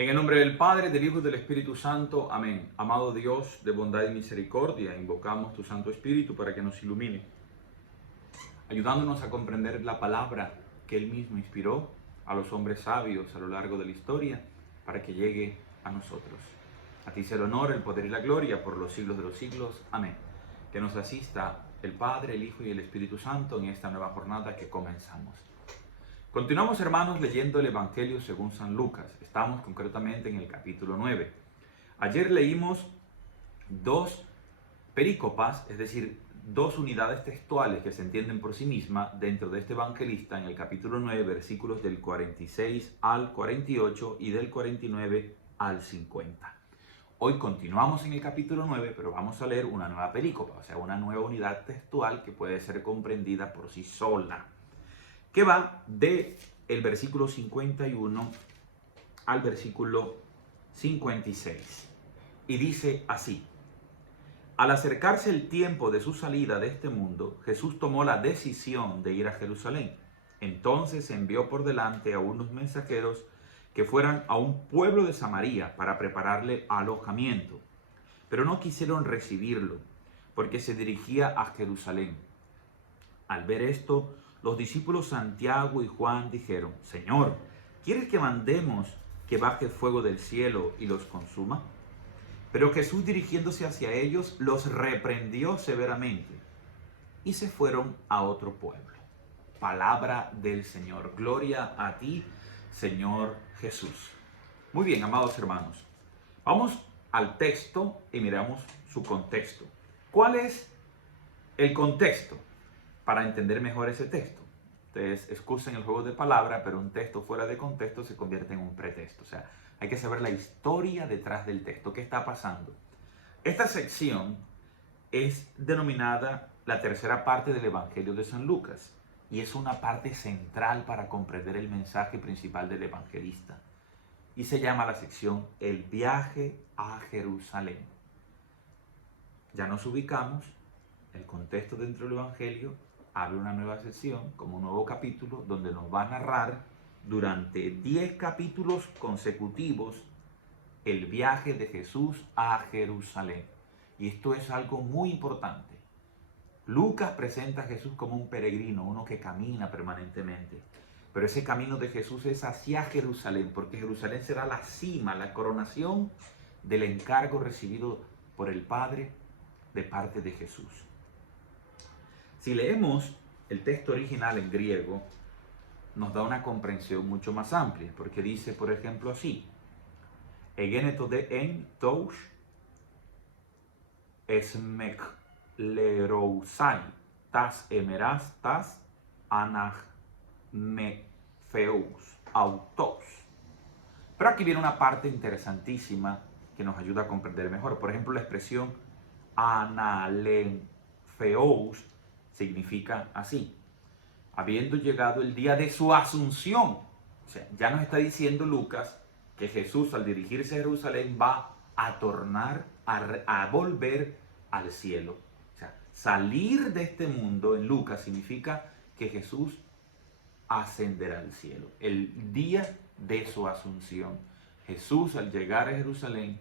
En el nombre del Padre, del Hijo y del Espíritu Santo. Amén. Amado Dios de bondad y misericordia, invocamos tu Santo Espíritu para que nos ilumine, ayudándonos a comprender la palabra que Él mismo inspiró a los hombres sabios a lo largo de la historia para que llegue a nosotros. A ti sea el honor, el poder y la gloria por los siglos de los siglos. Amén. Que nos asista el Padre, el Hijo y el Espíritu Santo en esta nueva jornada que comenzamos. Continuamos, hermanos, leyendo el Evangelio según San Lucas. Estamos concretamente en el capítulo 9. Ayer leímos dos perícopas, es decir, dos unidades textuales que se entienden por sí mismas dentro de este evangelista en el capítulo 9, versículos del 46 al 48 y del 49 al 50. Hoy continuamos en el capítulo 9, pero vamos a leer una nueva perícopa, o sea, una nueva unidad textual que puede ser comprendida por sí sola, que va de el versículo 51 al versículo 56. Y dice así: al acercarse el tiempo de su salida de este mundo, Jesús tomó la decisión de ir a Jerusalén. Entonces envió por delante a unos mensajeros que fueran a un pueblo de Samaria para prepararle alojamiento. Pero no quisieron recibirlo, porque se dirigía a Jerusalén. Al ver esto, los discípulos Santiago y Juan dijeron: Señor, ¿quieres que mandemos que baje fuego del cielo y los consuma? Pero Jesús, dirigiéndose hacia ellos, los reprendió severamente y se fueron a otro pueblo. Palabra del Señor. Gloria a ti, Señor Jesús. Muy bien, amados hermanos. Vamos al texto y miramos su contexto. ¿Cuál es el contexto? Para entender mejor ese texto. Ustedes excusen el juego de palabras, pero un texto fuera de contexto se convierte en un pretexto. O sea, hay que saber la historia detrás del texto. ¿Qué está pasando? Esta sección es denominada la tercera parte del Evangelio de San Lucas y es una parte central para comprender el mensaje principal del evangelista. Y se llama la sección El viaje a Jerusalén. Ya nos ubicamos, el contexto dentro del Evangelio abre una nueva sección, como un nuevo capítulo, donde nos va a narrar durante 10 capítulos consecutivos el viaje de Jesús a Jerusalén. Y esto es algo muy importante. Lucas presenta a Jesús como un peregrino, uno que camina permanentemente. Pero ese camino de Jesús es hacia Jerusalén, porque Jerusalén será la cima, la coronación del encargo recibido por el Padre de parte de Jesús. Si leemos el texto original en griego, nos da una comprensión mucho más amplia, porque dice, por ejemplo, así: Egeneto de en tous esmeklerousai tas emeras tas anagmefeus autos. Pero aquí viene una parte interesantísima que nos ayuda a comprender mejor. Por ejemplo, la expresión analemfeous significa así: habiendo llegado el día de su asunción. O sea, ya nos está diciendo Lucas que Jesús, al dirigirse a Jerusalén, va a tornar a volver al cielo. O sea, salir de este mundo en Lucas significa que Jesús ascenderá al cielo. El día de su asunción. Jesús, al llegar a Jerusalén,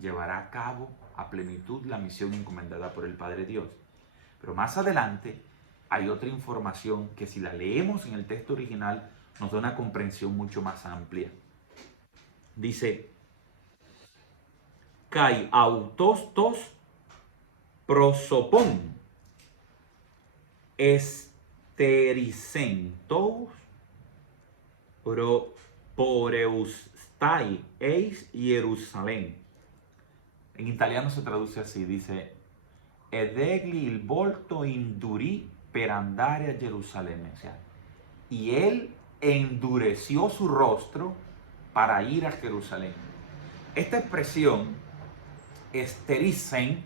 llevará a cabo a plenitud la misión encomendada por el Padre Dios. Pero más adelante hay otra información que, si la leemos en el texto original, nos da una comprensión mucho más amplia. Dice: Kai autostos prosopon estericentos poreustai eis Jerusalén. En italiano se traduce así, dice: ed egli il volto indurì per andare a Jerusalén. O sea, y él endureció su rostro para ir a Jerusalén. Esta expresión, estericen,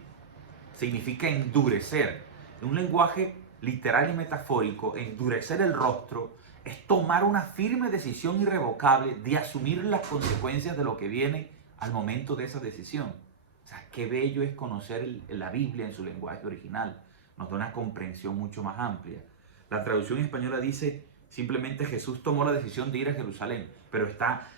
significa endurecer. En un lenguaje literal y metafórico, endurecer el rostro es tomar una firme decisión irrevocable de asumir las consecuencias de lo que viene al momento de esa decisión. O sea, qué bello es conocer la Biblia en su lenguaje original. Nos da una comprensión mucho más amplia. La traducción española dice simplemente: Jesús tomó la decisión de ir a Jerusalén, pero está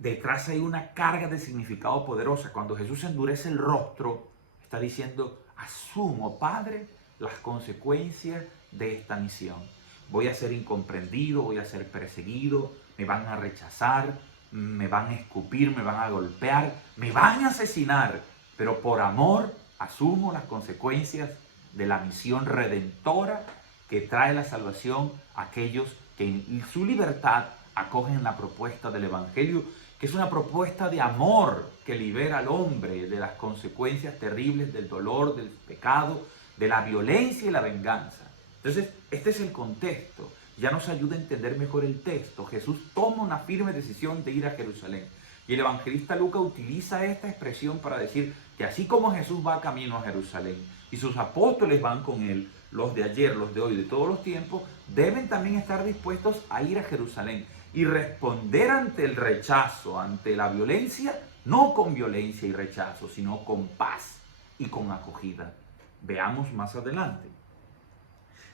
detrás hay una carga de significado poderosa. Cuando Jesús endurece el rostro, está diciendo, asumo, Padre, las consecuencias de esta misión. Voy a ser incomprendido, voy a ser perseguido, me van a rechazar, me van a escupir, me van a golpear, me van a asesinar, pero por amor asumo las consecuencias de la misión redentora que trae la salvación a aquellos que en su libertad acogen la propuesta del Evangelio, que es una propuesta de amor que libera al hombre de las consecuencias terribles del dolor, del pecado, de la violencia y la venganza. Entonces, este es el contexto. Ya nos ayuda a entender mejor el texto. Jesús toma una firme decisión de ir a Jerusalén. Y el evangelista Lucas utiliza esta expresión para decir que así como Jesús va camino a Jerusalén y sus apóstoles van con él, los de ayer, los de hoy, de todos los tiempos, deben también estar dispuestos a ir a Jerusalén y responder ante el rechazo, ante la violencia, no con violencia y rechazo, sino con paz y con acogida. Veamos más adelante.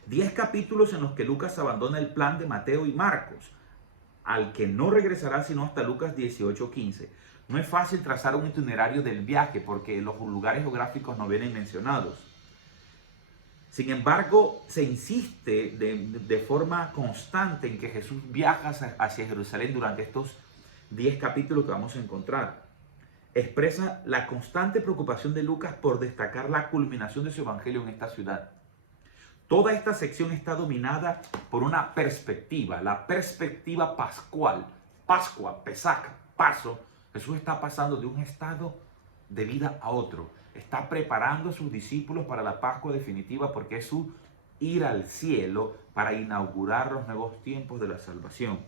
10 capítulos en los que Lucas abandona el plan de Mateo y Marcos, al que no regresará sino hasta Lucas 18:15. No es fácil trazar un itinerario del viaje porque los lugares geográficos no vienen mencionados. Sin embargo, se insiste de forma constante en que Jesús viaja hacia Jerusalén durante estos 10 capítulos que vamos a encontrar. Expresa la constante preocupación de Lucas por destacar la culminación de su evangelio en esta ciudad. Toda esta sección está dominada por una perspectiva, la perspectiva pascual. Pascua, Pesach, paso. Jesús está pasando de un estado de vida a otro. Está preparando a sus discípulos para la Pascua definitiva porque es su ir al cielo para inaugurar los nuevos tiempos de la salvación.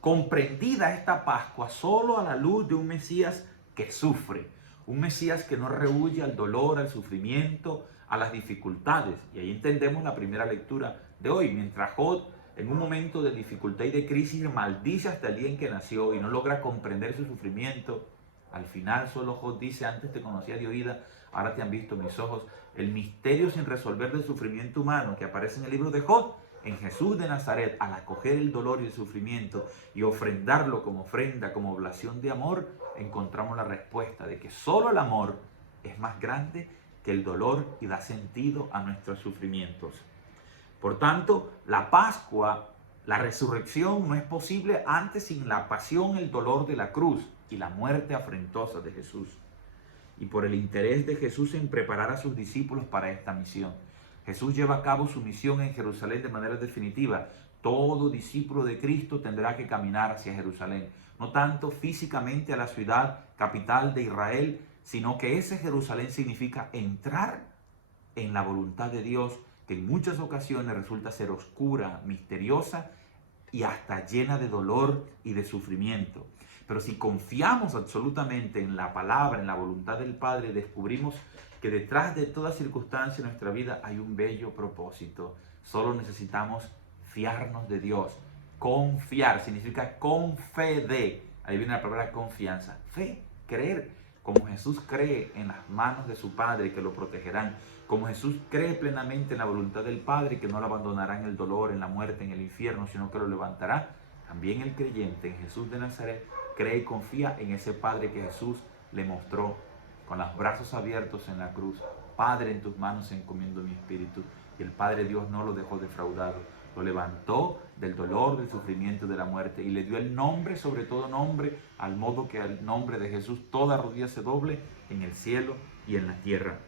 Comprendida esta Pascua solo a la luz de un Mesías que sufre. Un Mesías que no rehúye al dolor, al sufrimiento, a las dificultades. Y ahí entendemos la primera lectura de hoy. Mientras Job, en un momento de dificultad y de crisis, maldice hasta el día en que nació y no logra comprender su sufrimiento, al final solo Job dice, antes te conocía de oída, ahora te han visto mis ojos. El misterio sin resolver del sufrimiento humano que aparece en el libro de Job, en Jesús de Nazaret, al acoger el dolor y el sufrimiento y ofrendarlo como ofrenda, como oblación de amor, encontramos la respuesta de que solo el amor es más grande que el dolor y da sentido a nuestros sufrimientos. Por tanto, la Pascua, la resurrección no es posible antes sin la pasión, el dolor de la cruz y la muerte afrentosa de Jesús. Y por el interés de Jesús en preparar a sus discípulos para esta misión. Jesús lleva a cabo su misión en Jerusalén de manera definitiva. Todo discípulo de Cristo tendrá que caminar hacia Jerusalén. No tanto físicamente a la ciudad capital de Israel, sino que ese Jerusalén significa entrar en la voluntad de Dios, que en muchas ocasiones resulta ser oscura, misteriosa y hasta llena de dolor y de sufrimiento. Pero si confiamos absolutamente en la palabra, en la voluntad del Padre, descubrimos que detrás de toda circunstancia en nuestra vida hay un bello propósito. Solo necesitamos fiarnos de Dios. Confiar significa con fe de. Ahí viene la palabra confianza. Fe, creer. Como Jesús cree en las manos de su Padre que lo protegerán. Como Jesús cree plenamente en la voluntad del Padre que no lo abandonará en el dolor, en la muerte, en el infierno, sino que lo levantará. También el creyente en Jesús de Nazaret cree y confía en ese Padre que Jesús le mostró con los brazos abiertos en la cruz. Padre, en tus manos encomiendo mi espíritu. Y el Padre Dios no lo dejó defraudado. Lo levantó del dolor, del sufrimiento, de la muerte y le dio el nombre sobre todo nombre, al modo que al nombre de Jesús toda rodilla se doble en el cielo y en la tierra.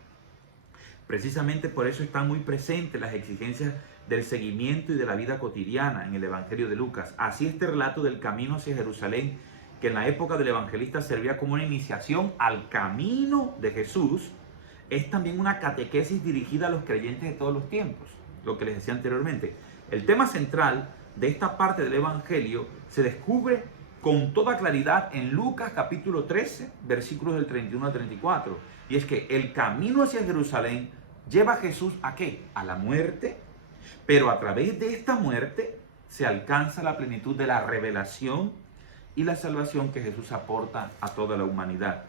Precisamente por eso están muy presentes las exigencias del seguimiento y de la vida cotidiana en el Evangelio de Lucas. Así este relato del camino hacia Jerusalén, que en la época del evangelista servía como una iniciación al camino de Jesús, es también una catequesis dirigida a los creyentes de todos los tiempos, lo que les decía anteriormente. El tema central de esta parte del Evangelio se descubre con toda claridad en Lucas capítulo 13, versículos del 31 al 34. Y es que el camino hacia Jerusalén lleva a Jesús ¿a qué? A la muerte, pero a través de esta muerte se alcanza la plenitud de la revelación y la salvación que Jesús aporta a toda la humanidad.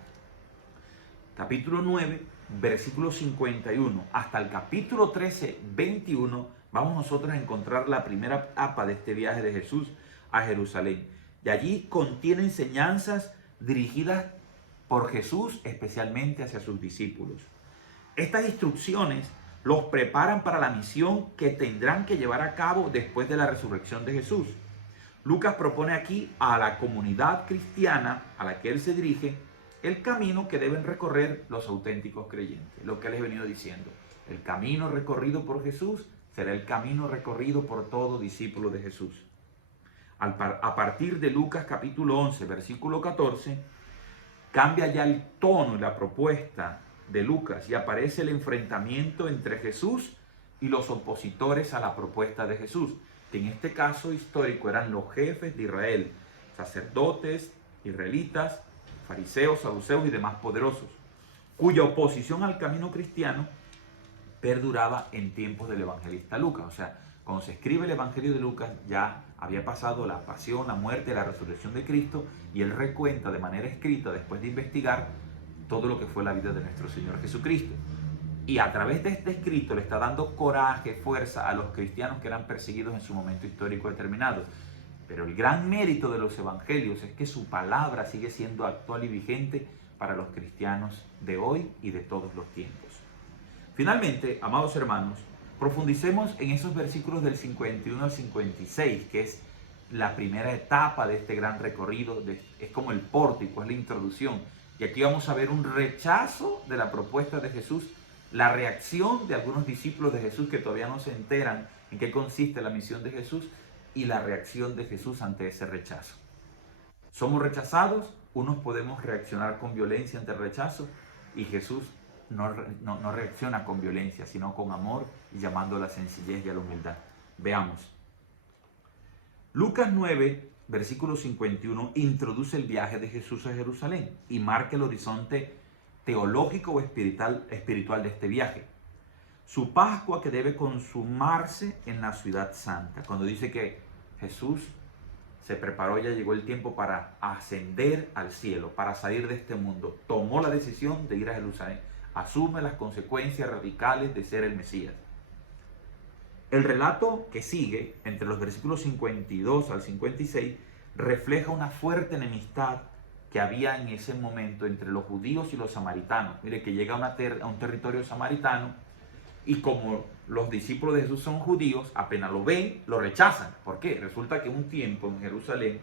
Capítulo 9, versículo 51, hasta el capítulo 13, 21, vamos nosotros a encontrar la primera etapa de este viaje de Jesús a Jerusalén. y allí contiene enseñanzas dirigidas por Jesús especialmente hacia sus discípulos. Estas instrucciones los preparan para la misión que tendrán que llevar a cabo después de la resurrección de Jesús. Lucas propone aquí a la comunidad cristiana a la que él se dirige el camino que deben recorrer los auténticos creyentes. Lo que les he venido diciendo. El camino recorrido por Jesús será el camino recorrido por todo discípulo de Jesús. A partir de Lucas capítulo 11, versículo 14, cambia ya el tono y la propuesta de Lucas y aparece el enfrentamiento entre Jesús y los opositores a la propuesta de Jesús, que en este caso histórico eran los jefes de Israel, sacerdotes, israelitas, fariseos, saduceos y demás poderosos, cuya oposición al camino cristiano perduraba en tiempos del evangelista Lucas. O sea, cuando se escribe el Evangelio de Lucas ya había pasado la pasión, la muerte, la resurrección de Cristo, y él recuenta de manera escrita, después de investigar, todo lo que fue la vida de nuestro Señor Jesucristo. Y a través de este escrito le está dando coraje, fuerza a los cristianos que eran perseguidos en su momento histórico determinado. Pero el gran mérito de los evangelios es que su palabra sigue siendo actual y vigente para los cristianos de hoy y de todos los tiempos. Finalmente, amados hermanos, profundicemos en esos versículos del 51 al 56, que es la primera etapa de este gran recorrido, es como el pórtico, es la introducción. Y aquí vamos a ver un rechazo de la propuesta de Jesús, la reacción de algunos discípulos de Jesús que todavía no se enteran en qué consiste la misión de Jesús y la reacción de Jesús ante ese rechazo. Somos rechazados, unos podemos reaccionar con violencia ante el rechazo y Jesús no reacciona con violencia, sino con amor y llamando a la sencillez y a la humildad. Veamos. Lucas 9, versículo 51, introduce el viaje de Jesús a Jerusalén y marca el horizonte teológico o espiritual de este viaje. Su Pascua que debe consumarse en la ciudad santa. Cuando dice que Jesús se preparó, ya llegó el tiempo para ascender al cielo, para salir de este mundo. Tomó la decisión de ir a Jerusalén. Asume las consecuencias radicales de ser el Mesías. El relato que sigue, entre los versículos 52 al 56, refleja una fuerte enemistad que había en ese momento entre los judíos y los samaritanos. Mire que llega a un territorio samaritano y como los discípulos de Jesús son judíos, apenas lo ven, lo rechazan. ¿Por qué? Resulta que un tiempo en Jerusalén,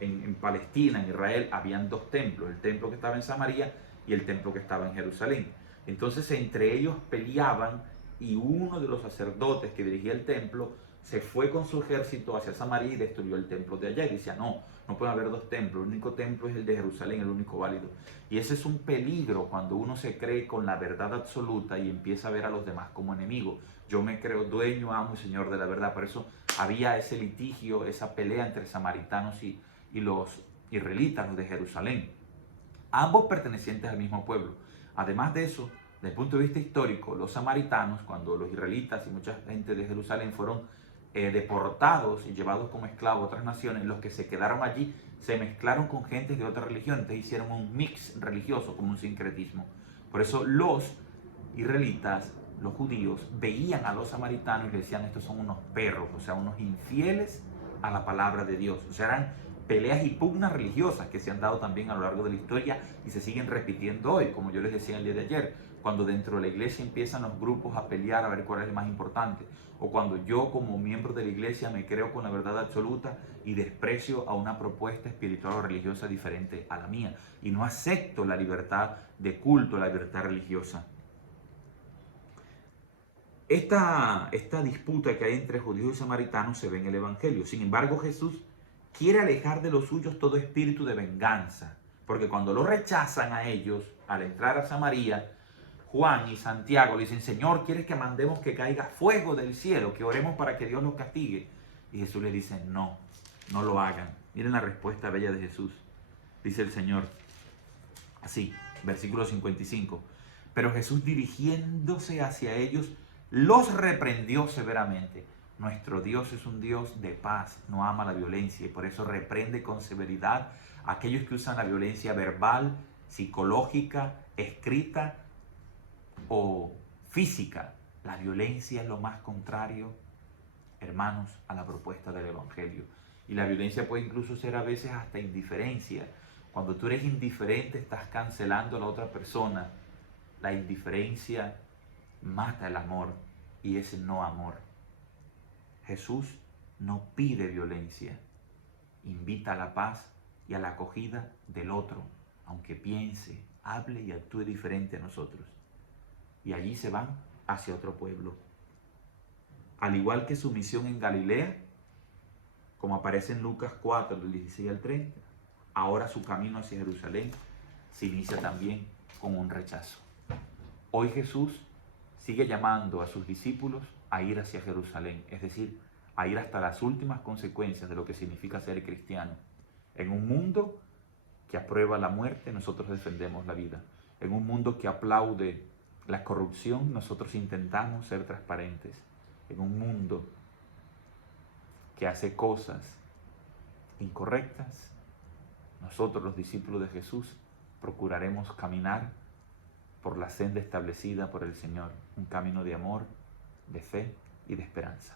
en Palestina, en Israel, habían dos templos, el templo que estaba en Samaria y el templo que estaba en Jerusalén. Entonces entre ellos peleaban y uno de los sacerdotes que dirigía el templo se fue con su ejército hacia Samaria y destruyó el templo de allá y decía, no puede haber dos templos, el único templo es el de Jerusalén, el único válido. Y ese es un peligro cuando uno se cree con la verdad absoluta y empieza a ver a los demás como enemigos. Yo me creo dueño, amo y señor de la verdad. Por eso había ese litigio, esa pelea entre samaritanos y los israelitas, los de Jerusalén. Ambos pertenecientes al mismo pueblo. Además de eso, desde el punto de vista histórico, los samaritanos, cuando los israelitas y mucha gente de Jerusalén fueron deportados y llevados como esclavos a otras naciones, los que se quedaron allí se mezclaron con gentes de otras religiones, entonces hicieron un mix religioso, como un sincretismo. Por eso los israelitas, los judíos, veían a los samaritanos y le decían, estos son unos perros, o sea, unos infieles a la palabra de Dios. O sea, eran peleas y pugnas religiosas que se han dado también a lo largo de la historia y se siguen repitiendo hoy, como yo les decía el día de ayer, cuando dentro de la iglesia empiezan los grupos a pelear a ver cuál es el más importante, o cuando yo como miembro de la iglesia me creo con la verdad absoluta y desprecio a una propuesta espiritual o religiosa diferente a la mía y no acepto la libertad de culto, la libertad religiosa. Esta disputa que hay entre judíos y samaritanos se ve en el Evangelio. Sin embargo, Jesús quiere alejar de los suyos todo espíritu de venganza, porque cuando lo rechazan a ellos, al entrar a Samaria, Juan y Santiago le dicen, Señor, ¿quieres que mandemos que caiga fuego del cielo, que oremos para que Dios nos castigue? Y Jesús les dice, no lo hagan. Miren la respuesta bella de Jesús. Dice el Señor, así, versículo 55. Pero Jesús, dirigiéndose hacia ellos, los reprendió severamente. Nuestro Dios es un Dios de paz, no ama la violencia y por eso reprende con severidad a aquellos que usan la violencia verbal, psicológica, escrita o física. La violencia es lo más contrario, hermanos, a la propuesta del Evangelio. Y la violencia puede incluso ser a veces hasta indiferencia. Cuando tú eres indiferente, estás cancelando a la otra persona. La indiferencia mata el amor y es no amor. Jesús no pide violencia, invita a la paz y a la acogida del otro, aunque piense, hable y actúe diferente a nosotros. Y allí se van hacia otro pueblo. Al igual que su misión en Galilea, como aparece en Lucas 4, del 16 al 30, ahora su camino hacia Jerusalén se inicia también con un rechazo. Hoy Jesús sigue llamando a sus discípulos a ir hacia Jerusalén, es decir, a ir hasta las últimas consecuencias de lo que significa ser cristiano. En un mundo que aprueba la muerte, nosotros defendemos la vida. En un mundo que aplaude la corrupción, nosotros intentamos ser transparentes. En un mundo que hace cosas incorrectas, nosotros los discípulos de Jesús procuraremos caminar por la senda establecida por el Señor, un camino de amor, de fe y de esperanza.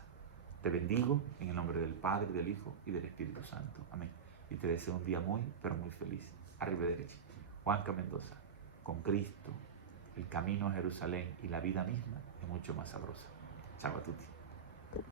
Te bendigo en el nombre del Padre, del Hijo y del Espíritu Santo. Amén. Y te deseo un día muy, pero muy feliz. Arrivederci. Juanca Mendoza. Con Cristo, el camino a Jerusalén y la vida misma es mucho más sabrosa. Chao a tutti.